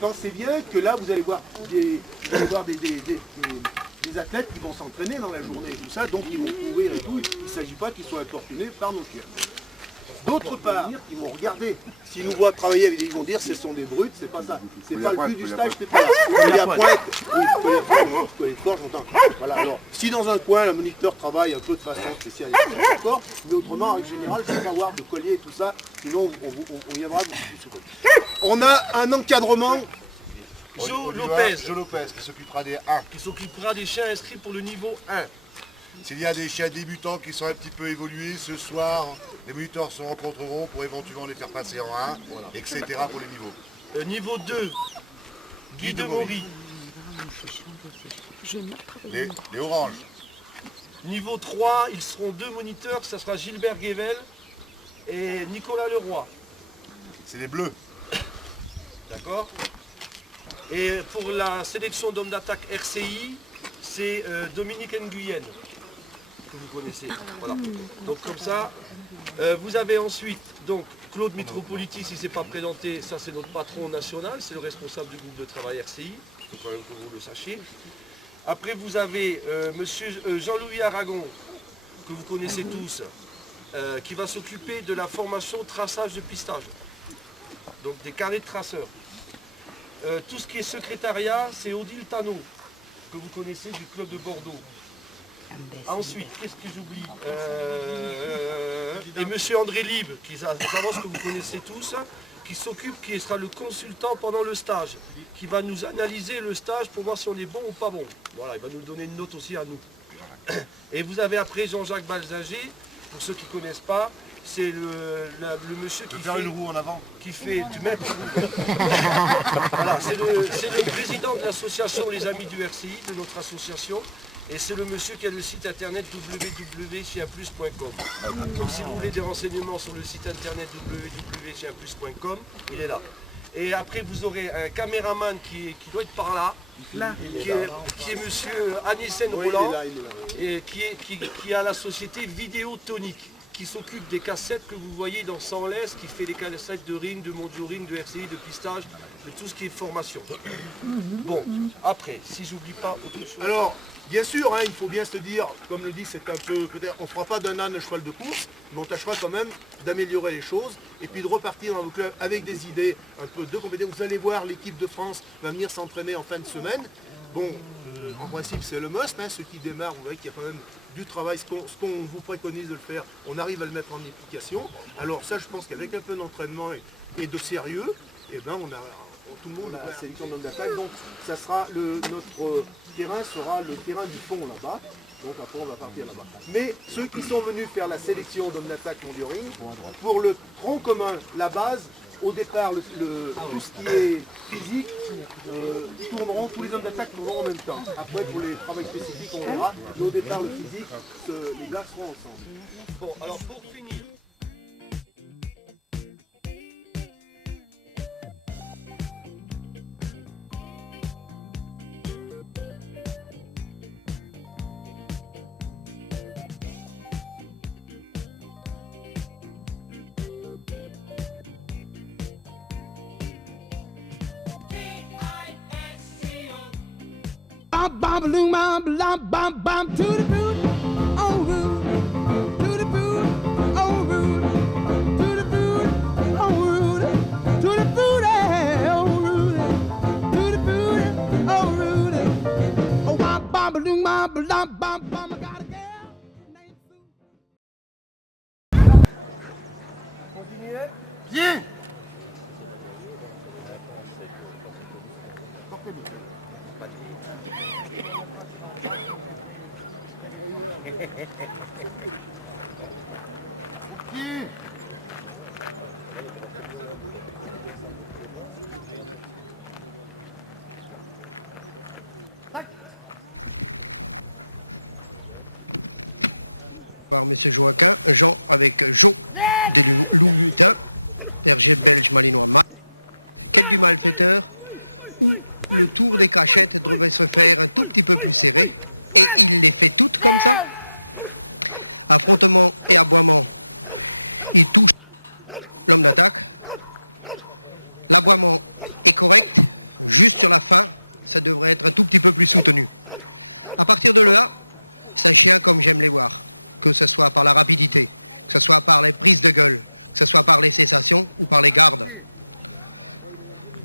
Pensez bien que là, vous allez voir des athlètes qui vont s'entraîner dans la journée et tout ça, donc ils vont courir et tout. Il ne s'agit pas qu'ils soient importunés par nos chiens. D'autre part, ils vont regarder. S'ils nous voient travailler, ils vont dire ce sont des brutes, c'est pas ça. C'est pas le but du stage, c'est pas là. Il y a point, oui, fort, j'entends. Voilà, alors, si dans un coin, le moniteur travaille un peu de façon spéciale, d'accord, mais autrement, en général, il faut pas avoir de collier et tout ça, sinon on viendra vous soutenir. On a un encadrement. Joe Lopez, qui s'occupera des 1. Qui s'occupera des chiens inscrits pour le niveau 1. S'il y a des chiens débutants qui sont un petit peu évolués, ce soir, les moniteurs se rencontreront pour éventuellement les faire passer en 1, voilà, etc. pour les niveaux. Niveau 2, Guy de Maury. Les oranges. Niveau 3, ils seront 2 moniteurs, ça sera Gilbert Guével et Nicolas Leroy. C'est les bleus. D'accord. Et pour la sélection d'hommes d'attaque RCI, c'est Dominique Nguyen, que vous connaissez. Voilà. Donc comme ça, vous avez ensuite donc Claude Mitropolitis, il ne s'est pas présenté, ça c'est notre patron national, c'est le responsable du groupe de travail RCI, il faut quand même que vous le sachiez. Après vous avez monsieur Jean-Louis Aragon, que vous connaissez tous, qui va s'occuper de la formation traçage de pistage, donc des carnets de traceurs. Tout ce qui est secrétariat, c'est Odile Tano, que vous connaissez du club de Bordeaux. Ensuite, qu'est-ce que j'oublie et monsieur André Lib, qui s'avance que vous connaissez tous, qui s'occupe, qui sera le consultant pendant le stage, qui va nous analyser le stage pour voir si on est bon ou pas bon. Voilà, il va nous donner une note aussi à nous. Et vous avez après Jean-Jacques Balzinger, pour ceux qui ne connaissent pas, c'est le monsieur qui fait une roue en avant. Qui fait du même. Voilà, c'est le président de l'association Les Amis du RCI, de notre association, et c'est le monsieur qui a le site internet www.chienplus.com. Donc si vous voulez des renseignements sur le site internet www.chienplus.com, il est là. Et après vous aurez un caméraman qui doit être par là, qui est monsieur Anissen Roland, et qui a la société Vidéotonique, qui s'occupe des cassettes que vous voyez dans Sans Laisse, qui fait les cassettes de ring, de mondio-ring, de RCI, de pistage, de tout ce qui est formation. Bon, après, si j'oublie pas autre chose... Alors, bien sûr, hein, il faut bien se dire, comme le dit, c'est un peu, peut-être, on ne fera pas d'un âne un cheval de course, mais on tâchera quand même d'améliorer les choses, et puis de repartir dans vos clubs avec des idées un peu de compétences. Vous allez voir, l'équipe de France va venir s'entraîner en fin de semaine. Bon, en principe, c'est le must, hein, ceux qui démarrent, vous voyez qu'il y a quand même du travail, ce qu'on vous préconise de le faire, on arrive à le mettre en application. Alors ça, je pense qu'avec un peu d'entraînement et de sérieux, eh ben, tout le monde a la sélection d'hommes d'attaque. Donc ça sera notre terrain sera le terrain du fond là-bas. Donc après on va partir là-bas. Mais ceux qui sont venus faire la sélection d'hommes d'attaque mondio-ring, pour le tronc commun, la base, au départ, tout ce qui est physique, tous les hommes d'attaque tourneront en même temps. Après, pour les travaux spécifiques, on verra. Mais au départ, le physique, les gars seront ensemble. Bon, alors pour finir... Bam, balloon, bam, bam, bam, to the boot, on route, to the boot, on route, to the boot, on route, to the boot, on route, to the boot, on route. Oh, bam, bam, balloon, bam, bam, bam, bam, I got a girl named Sue. Bien. Par M. Joaquin, Jean avec Jo des loups mutins, berger belge malinois mâle, quête du malfaiteur, où le tour des cachettes devait se faire un tout petit peu plus serré, et il les fait toutes comme ça. Affrontement et aboiement, il touche l'homme d'attaque. L'aboiement est correct, juste sur la fin, ça devrait être un tout petit peu plus soutenu. À partir de là, c'est un chien comme j'aime les voir, que ce soit par la rapidité, que ce soit par les prises de gueule, que ce soit par les cessations ou par les gardes.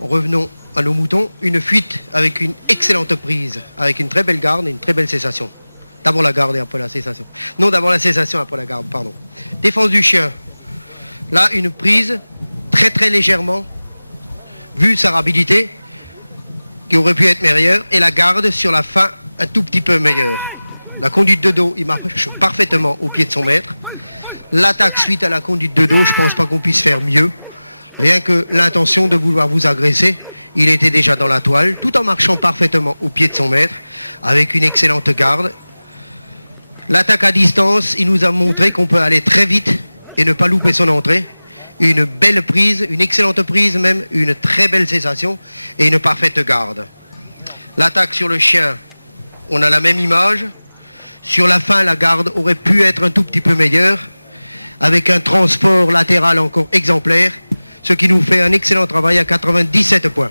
Revenons à nos moutons, une fuite avec une excellente prise, avec une très belle garde et une très belle cessation. D'abord la garde et après la cessation. Non, d'abord la cessation, après la garde, pardon. Défense du chien. Là, une prise très très légèrement, vu sa rapidité, qui aurait pu être meilleure, et la garde sur la fin, un tout petit peu meilleure. La conduite de dos, il marche parfaitement au pied de son maître. L'attaque suite à la conduite de dos, je ne pense pas qu'on puisse faire mieux. Rien que l'intention de vouloir vous agresser, il était déjà dans la toile, tout en marchant parfaitement au pied de son maître, avec une excellente garde. L'attaque à distance, il nous a montré qu'on peut aller très vite et ne pas louper son entrée. Une belle prise, une excellente prise même, une très belle cessation et une parfaite garde. L'attaque sur le chien, on a la même image. Sur la fin, la garde aurait pu être un tout petit peu meilleure, avec un transport latéral encore exemplaire, ce qui nous fait un excellent travail à 97 points.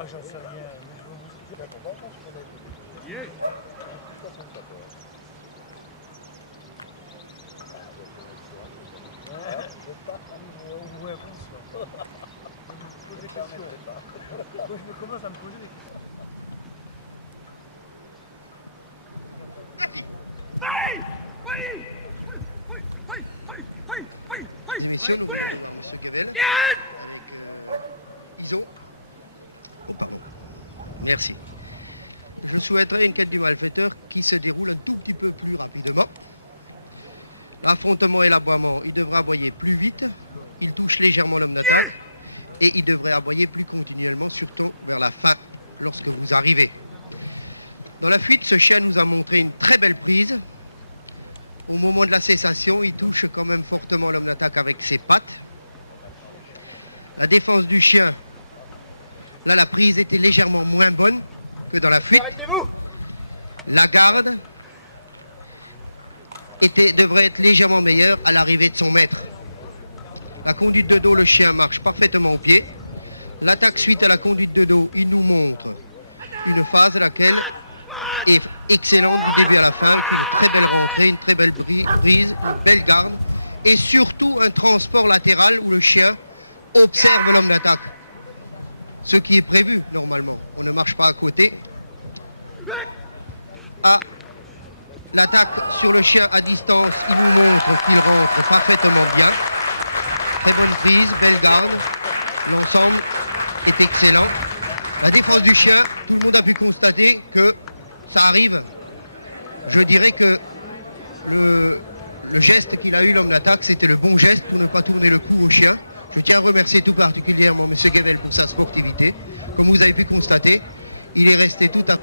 Ah, j'en sais rien. Ouais, bon, je me pose des questions. Moi, je commence à me poser des questions. Les émissions, nous venons de voir M. Gavel avec Iso. Oh pardon, merci. Je souhaiterais une quête du malfaiteur qui se déroule un tout petit peu plus rapidement. L'affrontement et l'aboiement, il devrait aboyer plus vite, il touche légèrement l'homme d'attaque et il devrait aboyer plus continuellement, surtout vers la fin, lorsque vous arrivez. Dans la fuite, ce chien nous a montré une très belle prise. Au moment de la cessation, il touche quand même fortement l'homme d'attaque avec ses pattes. La défense du chien, là la prise était légèrement moins bonne que dans la fuite. La garde devrait être légèrement meilleure à l'arrivée de son maître. La conduite de dos, le chien marche parfaitement au pied. L'attaque suite à la conduite de dos, il nous montre une phase laquelle est excellente du début à la fin, avec une très belle rentrée, une très belle prise, une belle garde, et surtout un transport latéral où le chien observe l'homme d'attaque. Ce qui est prévu normalement. On ne marche pas à côté. À l'attaque sur le chien à distance, il nous montre qu'il rentre parfaitement bien. Très bonne prise, belle garde. L'ensemble est excellent. La défense du chien, tout le monde a pu constater que ça arrive. Je dirais que le geste qu'il a eu, l'homme d'attaque, c'était le bon geste pour ne pas tourner le cou au chien. Je tiens à remercier tout particulièrement M. Guevel pour sa sportivité. Comme vous avez pu constater, il est resté tout à fait...